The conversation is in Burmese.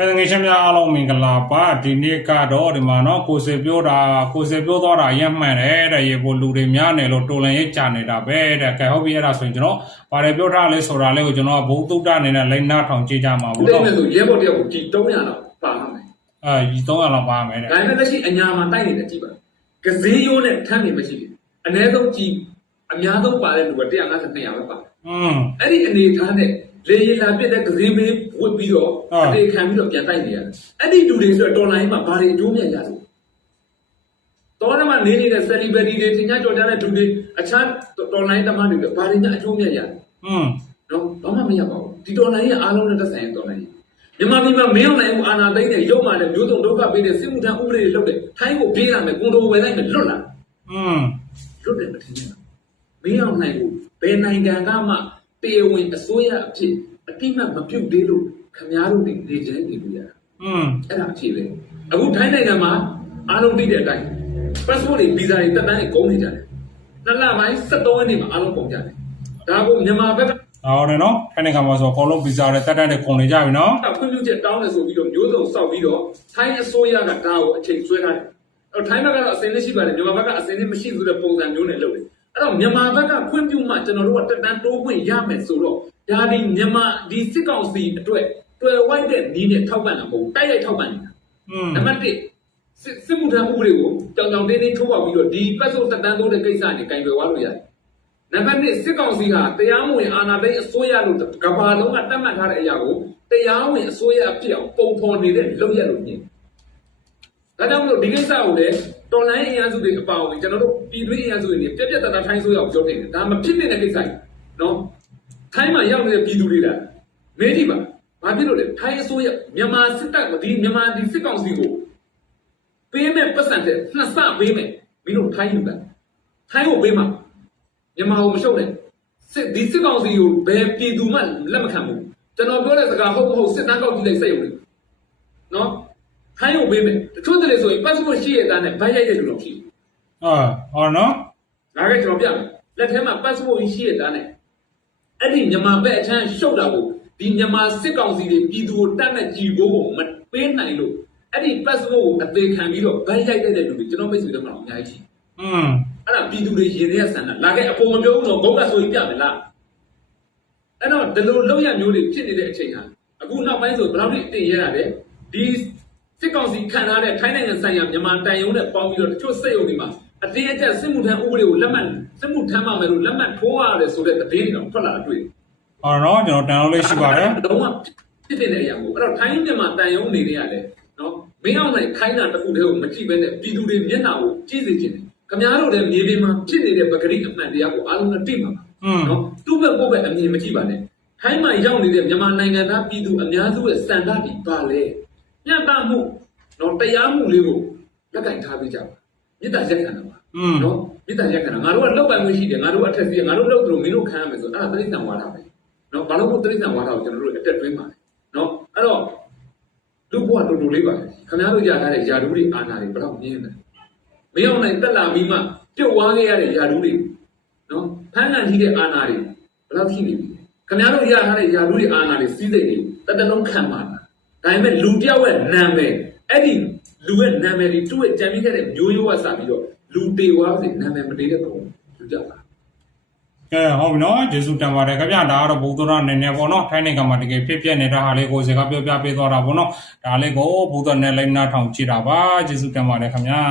ကဲငယ်ချင်းများအားလုံးမင်္ဂလာပါဒီနေ့ကတော့ဒီမှာနော်ကိုစေပြောတာကိုစေပြောတော့တာရမ်းမှန်တယ်တဲ့ရေပေါ်လူတွေများနေလို့တော်လန်ရေးကြာနေတာပဲတဲ့ကဲဟုတ်ပြီအဲ့ဒါဆိုရင်ကျွန်တော်ဗါတယ်ပြောထားလဲဆိုတာလဲကိုကျွန်တော်ဘုံတုတ္တအနေနဲ့လိမ့်နာထောင်ကြည့်ကြမှာ ဘူး ပေါ့ လိမ့် နော် မယ်ဆိုရဲဘော်တယောက်ကိုကြည်300လောက်ပါမှာမယ် အဲဒီ300လောက်ပါမယ်တဲ့ ဒါပေမဲ့လက်ရှိအညာမှာတိုက်နေတဲ့ကြည်ပါကစင်းရိုးနဲ့ထမ်းနေမရှိဘူးအ ਨੇ ဆုံးကြည်အများဆုံးပါတဲ့လူက150 200ပဲပါ อืม အဲ့ဒီအနေထားနဲ့ လေလာပြစ်တဲ့ကလေးမေးဝစ်ပြီးတော့အတေခံပြီးတော့ပြန်တိုက်နေရတယ်အဲ့ဒီလူတွေဆိုတော့တော်လိုင်းမှာဘာတွေအကျိုးမြတ်ရလဲတော်တယ်မှာနေနေတဲ့ celebrity တွေတင်ကြကြော်ကြတဲ့လူတွေအခြားတော်လိုင်းတမန်တွေကဘာတွေများအကျိုးမြတ်ရလဲဟွန်းတော့ဘာမှမရပါဘူးဒီတော်လိုင်းရဲ့အားလုံးနဲ့သက်ဆိုင်တဲ့တော်လိုင်းမြန်မာပြည်မှာမင်းအောင်နိုင်ဦးအာဏာသိမ်းတဲ့ရုပ်မာတဲ့မျိုးစုံဒုက္ခပေးတဲ့စစ်မှုထမ်းဥပဒေတွေလုပ်တဲ့ထိုင်းကိုပြေးလာမယ်ကွန်ဒိုဝယ်လိုက်မယ်လွတ်လာอืมလွတ်တယ်မထင်နဲ့မင်းအောင်နိုင်ကိုဘယ်နိုင်ငံကမှ တရားဝင်အစိုးရအဖြစ်အတိမတ်မပြုတ်သေးလို့ခမားတို့တွေနေကြနေလို့ရတာอืมအဲ့ဒါအဖြစ်ပဲအခုထိုင်းနိုင်ငံမှာအားလုံးသိတဲ့အတိုင်း passport တွေ visa တွေတက်တန်းတွေကုန်နေကြတယ်နှစ်လပိုင်း73ရက်နေ့မှာအားလုံးကုန်ကြတယ်ဒါကိုမြန်မာဘက်ကဟုတ်တယ်နော်ခိုင်းနေကမှာဆိုအကုန်လုံးဗီဇာတွေတက်တက်တွေကုန်နေကြပြီနော်ခွင့်ပြုချက်တောင်းတယ်ဆိုပြီးတော့မျိုးစုံစောက်ပြီးတော့ထိုင်းအစိုးရကဒါကိုအချိန်ဆွဲထားတယ်။အဲ့ထိုင်းဘက်ကတော့အစင်းလေးရှိပါတယ်မြန်မာဘက်ကအစင်းလေးမရှိဘူးဆိုတဲ့ပုံစံမျိုးနဲ့လုပ်တယ်။အဲ့တော့မြန်မာဘက်ကခွင့်ပြုမှ ကျွန်တော်တို့ကတက်တန်းတိုးခွင့်ရမယ်ဆိုတော့ဒါဒီမြန်မာဒီစစ်ကောင်စီအတွက်တွေ့ဝိုက်တဲ့နီးနဲ့ထောက်ပံ့တာမဟုတ်ဘူးတိုက်ရိုက်ထောက်ပံ့နေတာอืม။နံပါတ်1စစ်စစ်မှုထမ်းဥပဒေကိုကြောင်ကြောင်တင်းတင်းထိုးပေါက်ပြီးတော့ဒီပတ်စုံတက်တန်းတိုးတဲ့ကိစ္စနဲ့ကင်တွယ်သွားလို့ရတယ်။နံပါတ်2စစ်ကောင်စီကတရားမဝင်အာဏာသိမ်းအစိုးရလို့ကဘာလုံးကတတ်မှတ်ထားတဲ့အရာကိုတရားဝင်အစိုးရအဖြစ်အောင်ပုံဖော်နေတဲ့လုပ်ရလို့မြင်။ ဒါကြောင့်မလို့ဒီကိစ္စကိုလည်းတော်လိုင်းအင်အားစုတွေအပါအဝင်ကျွန်တော်တို့ပြည်တွင်းအင်အားစုတွေနဲ့ပြက်ပြက်တသားထိုင်းဆိုးရအောင်ပြောနေတယ်။ဒါမဖြစ်နေတဲ့ကိစ္စကြီးနော်။ထိုင်းမှာရောက်နေတဲ့ပြည်သူတွေလားမေးကြည့်ပါ။ဘာဖြစ်လို့လဲထိုင်းအစိုးရမြန်မာစစ်တပ်ကဒီမြန်မာဒီစစ်ကောင်စီကိုပေးမဲ့ပတ်စံတဲ့နှစ်ဆပေးမယ်မင်းတို့ထိုင်းယူတာထိုင်းကိုပေးမှာမြန်မာကိုမရှုပ်နဲ့စစ်ဒီစစ်ကောင်စီကိုဘယ်ပြည်သူမှလက်မခံဘူးကျွန်တော်ပြောတဲ့စကားဟုတ်မဟုတ်စစ်တမ်းကောက်ကြည့်လိုက်စိတ်ရုံနဲ့နော် ခိုင်းကိုပေးမယ်တချို့တလေဆိုရင် passport ရှိရတဲ့နဲ့ဗိုက်ရိုက်တဲ့လူတော့ရှိတယ်အာဟောနော်ဒါကကျွန်တော်ပြမယ်လက်ထဲမှာ passport ရှိရတဲ့နဲ့အဲ့ဒီမြန်မာဘက်အချမ်းရှုပ်တာကိုဒီမြန်မာစစ်ကောင်စီတွေပြည်သူကိုတတ်မဲ့ကြည်ဖို့ကိုမပေးနိုင်လို့အဲ့ဒီ passport ကိုအသေးခံပြီးတော့ဗိုက်ရိုက်တဲ့လူတွေကျွန်တော်မိတ်ဆွေတွေမှာအများကြီးရှိတယ်อืมအဲ့ဒါပြည်သူတွေရင်ထဲကဆန္ဒလာခဲ့အပေါ်မပြောဘူးတော့ဘုံကဆိုရင်ပြမယ်လားအဲ့တော့ဒီလိုလောက်ရမျိုးတွေဖြစ်နေတဲ့အချိန်ဟာအခုနောက်ပိုင်းဆိုဘယ်လောက်ထိအတင်ရတာလဲဒီ စစ်ကောင်စီခံထားတဲ့ထိုင်းနိုင်ငံဆိုင်ရာမြန်မာတန်ယုံနဲ့ပေါင်းပြီးတော့တချို့စက်ရုံတွေမှာအတင်းအကျပ်စစ်မှုထမ်းဥပဒေကိုလက်မှတ်စစ်မှုထမ်းပါမယ်လို့လက်မှတ်ထိုးရတယ်ဆိုတဲ့သတင်းတွေတော့ထွက်လာတာတွေ့တယ်ဟောနော်ကျွန်တော်တန်လို့လေးရှိပါတယ်တော့မှဖြစ်နေတဲ့အရာကိုအဲ့တော့ထိုင်းမြန်မာတန်ယုံနေနေရတယ်နော်မင်းအောင်နိုင်ခိုင်းတာတစ်ခုတည်းကိုမကြည့်ဘဲနဲ့ပြည်သူတွေမျက်နှာကိုကြည့်စေချင်တယ်ခမားတို့လည်းမြေပြင်မှာဖြစ်နေတဲ့ပဂရိအမှန်တရားကိုအားလုံးနဲ့တိမှပါอืมနော်သူ့ဘက်ကိုယ့်ဘက်အမြင်မကြည့်ပါနဲ့ထိုင်းမှာရောက်နေတဲ့မြန်မာနိုင်ငံသားပြည်သူအများစုရဲ့စံတတ်ဒီပါလေ ညံ့တမှုနော်တရားမှုလေးကိုလက်ကင်ထားပေးကြပါမေတ္တာရက်ခံတာပါอืมနော်မေတ္တာရက်ခံတာငါတို့ကလောက်ပိုင်မှုရှိတယ်ငါတို့အထက်စီးငါတို့လောက်တယ်လို့မင်းတို့ခံရမယ်ဆိုအဲ့ဒါတိရစ္ဆာန်ဝါဒပဲနော်ဘာလို့ကိုတိရစ္ဆာန်ဝါဒကိုကျွန်တော်တို့အတက်တွင်းပါလဲနော်အဲ့တော့လူဘဝတူတူလေးပါခင်ဗျားတို့ရထားတဲ့ယာဒူးတွေအာနာတွေဘယ်တော့မြင်တယ်မင်းအောင်နိုင်တက်လာပြီးမှပြုတ်ဝါခဲ့ရတဲ့ယာဒူးတွေနော်ဖမ်းခံရှိတဲ့အာနာတွေဘယ်လောက်ရှိနေပြီခင်ဗျားတို့ရထားတဲ့ယာဒူးတွေအာနာတွေစီးစိတ်တွေတက်တလုံးခံပါလား ဒါပေမဲ့လူတယောက်ရဲ့နာမည်အဲ့ဒီလူရဲ့နာမည်တွေသူ့ရဲ့ကြံပြီးခဲ့တဲ့မျိုးရိုးကစပြီးတော့လူတေဝါစေနာမည်မတေးတဲ့ကောင်လူကြပါကဲဟုတ်ပြီနော်ကျေးဇူးတင်ပါတယ်ခင်ဗျာဒါကတော့ဘုဒ္ဓရအနေနဲ့ပေါ့နော်ထိုင်းနိုင်ငံမှာတကယ်ဖြစ်ပြနေတာဟာလေးကိုစကားပြောပြပေးသွားတာပေါ့နော်ဒါလေးကိုဘုဒ္ဓနဲ့လိုက်နာထောင်ကြည့်တာပါကျေးဇူးတင်ပါတယ်ခင်ဗျာ